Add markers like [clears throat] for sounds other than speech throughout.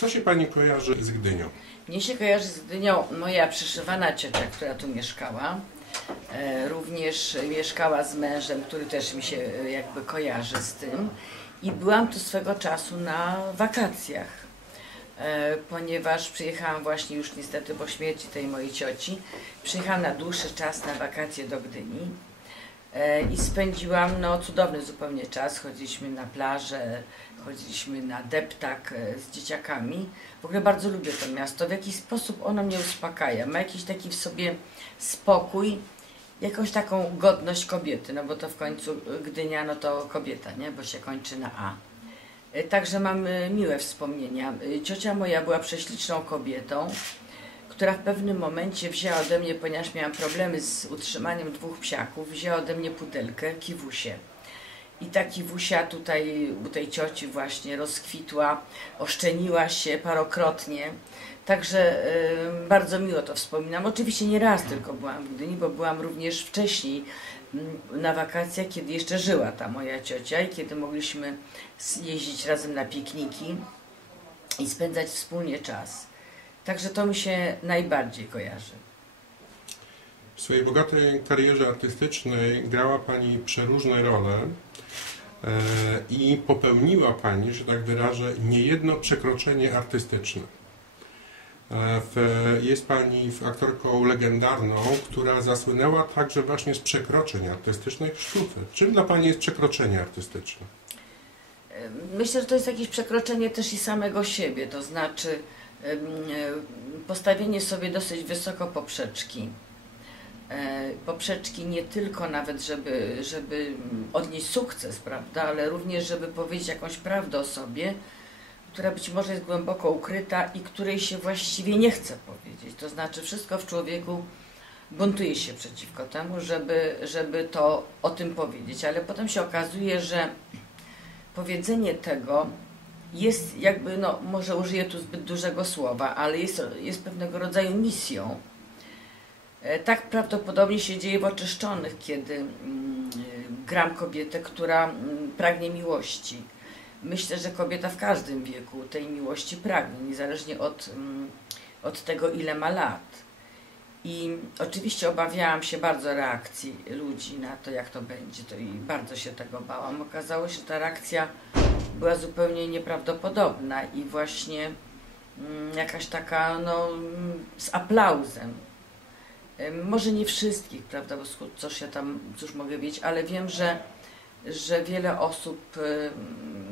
Co się Pani kojarzy z Gdynią? Mnie się kojarzy z Gdynią moja przyszywana ciocia, która tu mieszkała. E, również mieszkała z mężem, który też mi się e, jakby kojarzy z tym. I byłam tu swego czasu na wakacjach, e, ponieważ przyjechałam właśnie już niestety po śmierci tej mojej cioci. Przyjechałam na dłuższy czas na wakacje do Gdyni. E, I spędziłam no, cudowny zupełnie czas. Chodziliśmy na plażę, chodziliśmy na deptak e, z dzieciakami. W ogóle bardzo lubię to miasto. W jakiś sposób ono mnie uspokaja. Ma jakiś taki w sobie spokój, jakąś taką godność kobiety, no bo to w końcu Gdynia, no to kobieta, nie? Bo się kończy na A. E, Także mam miłe wspomnienia. Ciocia moja była prześliczną kobietą która w pewnym momencie wzięła ode mnie, ponieważ miałam problemy z utrzymaniem dwóch psiaków, wzięła ode mnie pudelkę, kiwusie. I ta kiwusia tutaj u tej cioci właśnie rozkwitła, oszczeniła się parokrotnie. Także y, bardzo miło to wspominam. Oczywiście nie raz tylko byłam w Gdyni, bo byłam również wcześniej mm, na wakacjach, kiedy jeszcze żyła ta moja ciocia i kiedy mogliśmy jeździć razem na pikniki i spędzać wspólnie czas. Także to mi się najbardziej kojarzy. W swojej bogatej karierze artystycznej grała Pani przeróżne role e, i popełniła Pani, że tak wyrażę, niejedno przekroczenie artystyczne. E, jest Pani aktorką legendarną, która zasłynęła także właśnie z przekroczeń artystycznych w sztuce. Czym dla Pani jest przekroczenie artystyczne? Myślę, że to jest jakieś przekroczenie też i samego siebie, to znaczy postawienie sobie dosyć wysoko poprzeczki. E, Poprzeczki nie tylko nawet, żeby, żeby odnieść sukces, prawda, ale również, żeby powiedzieć jakąś prawdę o sobie, która być może jest głęboko ukryta i której się właściwie nie chce powiedzieć. To znaczy wszystko w człowieku buntuje się przeciwko temu, żeby, żeby to o tym powiedzieć, ale potem się okazuje, że powiedzenie tego jest jakby, no może użyję tu zbyt dużego słowa, ale jest, jest pewnego rodzaju misją. E, Tak prawdopodobnie się dzieje w oczyszczonych, kiedy mm, e, gram kobietę, która mm, pragnie miłości. Myślę, że kobieta w każdym wieku tej miłości pragnie, niezależnie od, mm, od tego, ile ma lat. I oczywiście obawiałam się bardzo reakcji ludzi na to, jak to będzie, to i bardzo się tego bałam. Okazało się, że ta reakcja była zupełnie nieprawdopodobna i właśnie mm, jakaś taka, no, z aplauzem. Może nie wszystkich, prawda, bo cóż ja tam, cóż mogę wiedzieć, ale wiem, że, że wiele osób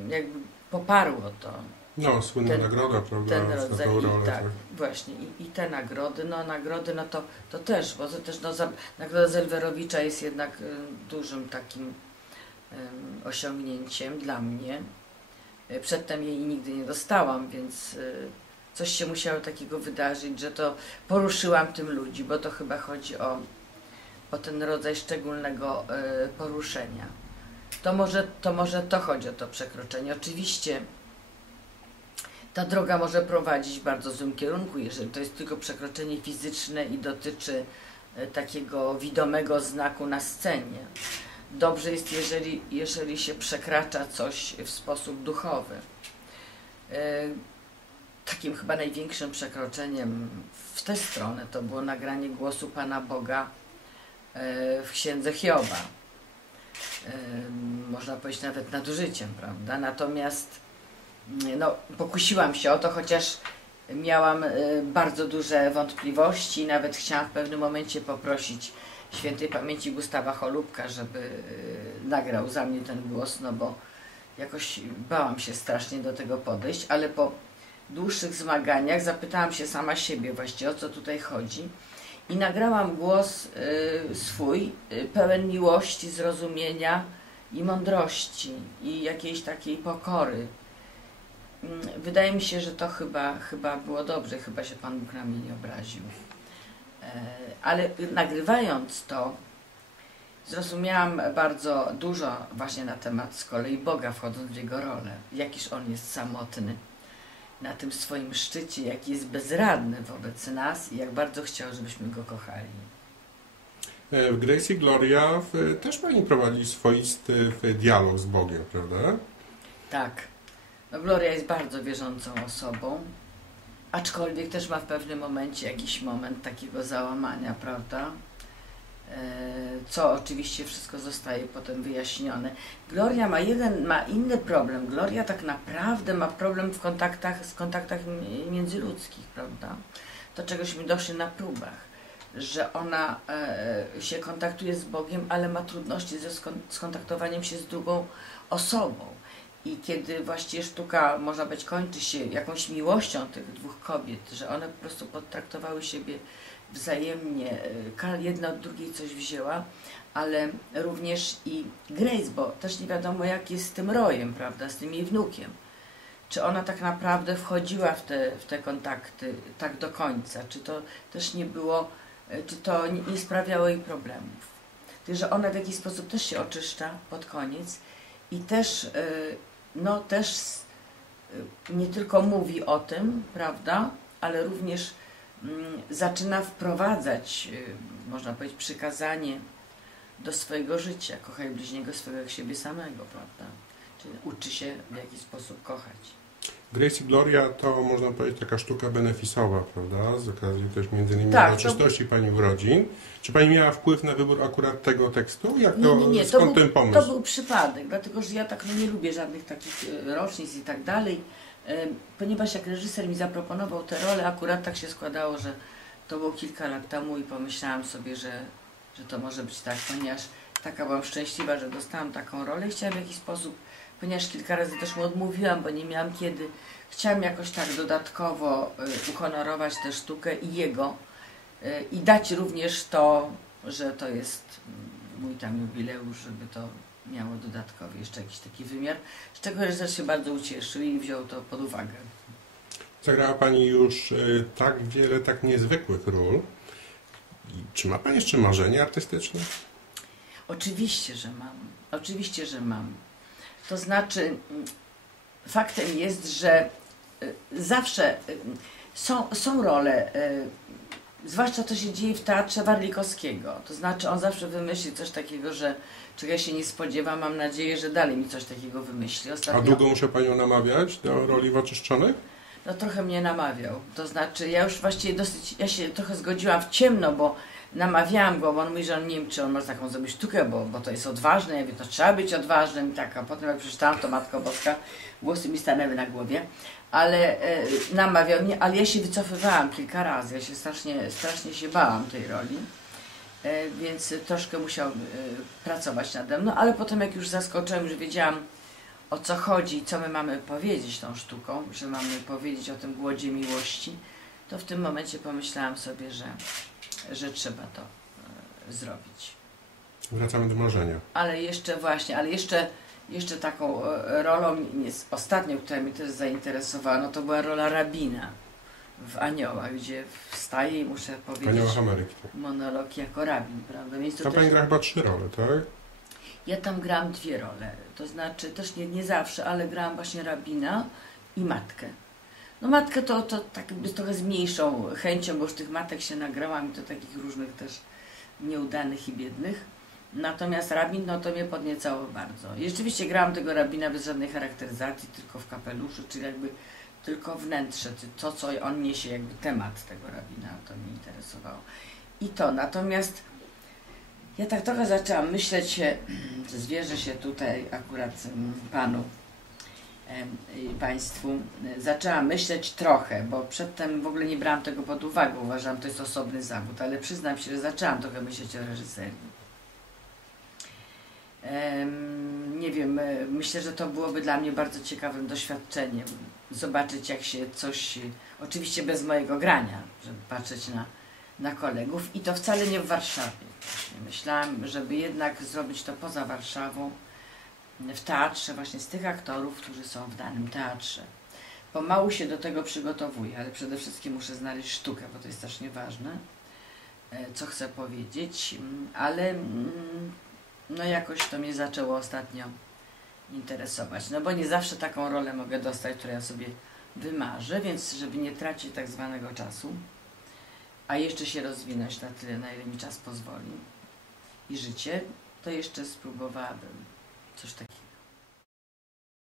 jakby poparło to, No, słynna Ten- nagroda, prawda? ten za rodzaj, i rolę, tak, właśnie, i, i te nagrody, no nagrody, no to, to też, bo to też, no, za, nagroda Zelwerowicza jest jednak dużym takim osiągnięciem dla mnie. Y, Przedtem jej nigdy nie dostałam, więc y, coś się musiało takiego wydarzyć, że to poruszyłam tym ludzi, bo to chyba chodzi o, o ten rodzaj szczególnego y, poruszenia. To może, to może to chodzi o to przekroczenie. Oczywiście ta droga może prowadzić w bardzo złym kierunku, jeżeli to jest tylko przekroczenie fizyczne i dotyczy e, takiego widomego znaku na scenie. Dobrze jest, jeżeli, jeżeli się przekracza coś w sposób duchowy. E, Takim chyba największym przekroczeniem w tę stronę to było nagranie głosu Pana Boga e, w księdze Hioba. E, Można powiedzieć nawet nadużyciem, prawda? Natomiast no, pokusiłam się o to, chociaż miałam bardzo duże wątpliwości. Nawet chciałam w pewnym momencie poprosić świętej pamięci Gustawa Cholubka, żeby y, nagrał za mnie ten głos, no bo jakoś bałam się strasznie do tego podejść, ale po dłuższych zmaganiach zapytałam się sama siebie właściwie o co tutaj chodzi i nagrałam głos y, swój, y, pełen miłości, zrozumienia i mądrości i jakiejś takiej pokory. Mm, Wydaje mi się, że to chyba, chyba było dobrze, chyba się Pan Bóg na mnie nie obraził. E, Ale nagrywając to, zrozumiałam bardzo dużo właśnie na temat z kolei Boga, wchodząc w Jego rolę. Jakiż On jest samotny na tym swoim szczycie, jaki jest bezradny wobec nas i jak bardzo chciał, żebyśmy Go kochali. E, W Gracie Gloria w, też Pani prowadzi swoisty dialog z Bogiem, prawda? Tak. No, Gloria jest bardzo wierzącą osobą, aczkolwiek też ma w pewnym momencie jakiś moment takiego załamania, prawda? E, Co oczywiście wszystko zostaje potem wyjaśnione. Gloria ma jeden, ma inny problem. Gloria tak naprawdę ma problem w kontaktach, z kontaktach mi- międzyludzkich, prawda? To czegośmy doszli na próbach, że ona e, się kontaktuje z Bogiem, ale ma trudności ze skon- skontaktowaniem się z drugą osobą. I kiedy właściwie sztuka, można być, kończy się jakąś miłością tych dwóch kobiet, że one po prostu potraktowały siebie wzajemnie, e, jedna od drugiej coś wzięła, ale również i Grace, bo też nie wiadomo jak jest z tym rojem, prawda, z tym jej wnukiem. Czy ona tak naprawdę wchodziła w te, w te kontakty tak do końca, czy to też nie było, e, czy to nie, nie sprawiało jej problemów. Tylko, że ona w jakiś sposób też się oczyszcza pod koniec i też, e, no też e, nie tylko mówi o tym, prawda, ale również mm, zaczyna wprowadzać, y, można powiedzieć, przykazanie do swojego życia. Kochaj bliźniego swego jak siebie samego, prawda? Czyli uczy się w jakiś sposób kochać. Grace i Gloria to można powiedzieć taka sztuka benefisowa, prawda? Z okazji też między innymi Tak, uroczystości Pani urodzin. Czy Pani miała wpływ na wybór akurat tego tekstu? Jak Nie, to, nie, nie, to skąd był, ten pomysł? to był przypadek, dlatego że ja tak no, nie lubię żadnych takich e, rocznic i tak dalej, e, ponieważ jak reżyser mi zaproponował tę rolę, akurat tak się składało, że to było kilka lat temu i pomyślałam sobie, że, że to może być tak, ponieważ taka byłam szczęśliwa, że dostałam taką rolę i chciałam w jakiś sposób, ponieważ kilka razy też mu odmówiłam, bo nie miałam kiedy, chciałam jakoś tak dodatkowo e, uhonorować tę sztukę i jego e, i dać również to, że to jest mm, mój tam jubileusz, żeby to miało dodatkowy jeszcze jakiś taki wymiar, z czego reżyser się bardzo ucieszył i wziął to pod uwagę. Zagrała Pani już y, tak wiele tak niezwykłych ról. Czy ma Pani jeszcze marzenia artystyczne? Oczywiście, że mam. Oczywiście, że mam. To znaczy, mm, faktem jest, że y, zawsze y, są, są role, y, zwłaszcza to się dzieje w teatrze Warlikowskiego. To znaczy, on zawsze wymyśli coś takiego, że czego ja się nie spodziewam. Mam nadzieję, że dalej mi coś takiego wymyśli. A Ostatnio, długo muszę Panią namawiać do roli w Oczyszczonych? no trochę mnie namawiał. To znaczy, ja już właściwie dosyć, ja się trochę zgodziłam w ciemno, bo namawiałam go, bo on mówi, że on nie wiem, czy on może taką zrobić sztukę, bo, bo to jest odważne. Ja to trzeba być odważnym i tak. A potem jak przeczytałam, to Matko Boska, włosy mi stanęły na głowie. Ale e, namawiał mnie, ale ja się wycofywałam kilka razy. Ja się strasznie, strasznie się bałam tej roli. E, więc troszkę musiał e, pracować nade mną, ale potem jak już zaskoczyłem, już wiedziałam o co chodzi, co my mamy powiedzieć tą sztuką, że mamy powiedzieć o tym głodzie miłości, to w tym momencie pomyślałam sobie, że, że trzeba to e, zrobić. Wracamy do marzenia. Ale jeszcze właśnie, ale jeszcze, jeszcze taką e, rolą, ostatnią, która mnie też zainteresowała, no to była rola rabina w Aniołach, gdzie wstaję i muszę powiedzieć Aniołach Ameryki. tak. monolog jako rabin, prawda? Więc to Tam też... Pani gra chyba trzy role, tak? Ja tam grałam dwie role, to znaczy też nie, nie zawsze, ale grałam właśnie rabina i matkę. No matkę to, to tak trochę z mniejszą chęcią, bo już tych matek się nagrałam i to takich różnych też nieudanych i biednych. Natomiast rabin, no to mnie podniecało bardzo. I rzeczywiście grałam tego rabina bez żadnej charakteryzacji, tylko w kapeluszu, czyli jakby tylko wnętrze, to co on niesie, jakby temat tego rabina, to mnie interesowało. I to, natomiast ja tak trochę zaczęłam myśleć, [clears throat] e, zwierzę się tutaj akurat mm, panu państwu, e, zaczęłam myśleć trochę, bo przedtem w ogóle nie brałam tego pod uwagę, uważam, to jest osobny zawód, ale przyznam się, że zaczęłam trochę myśleć o reżyserii. Nie wiem, e, myślę, że to byłoby dla mnie bardzo ciekawym doświadczeniem. Zobaczyć, jak się coś, e, oczywiście bez mojego grania, żeby patrzeć na, na kolegów i to wcale nie w Warszawie. Myślałam, żeby jednak zrobić to poza Warszawą, w teatrze, właśnie z tych aktorów, którzy są w danym teatrze. Pomału się do tego przygotowuję, ale przede wszystkim muszę znaleźć sztukę, bo to jest strasznie ważne, e, co chcę powiedzieć, Mm, ale mm, no jakoś to mnie zaczęło ostatnio interesować, no bo nie zawsze taką rolę mogę dostać, którą ja sobie wymarzę, więc żeby nie tracić tak zwanego czasu, a jeszcze się rozwinąć na tyle, na ile mi czas pozwoli i życie, to jeszcze spróbowałabym coś takiego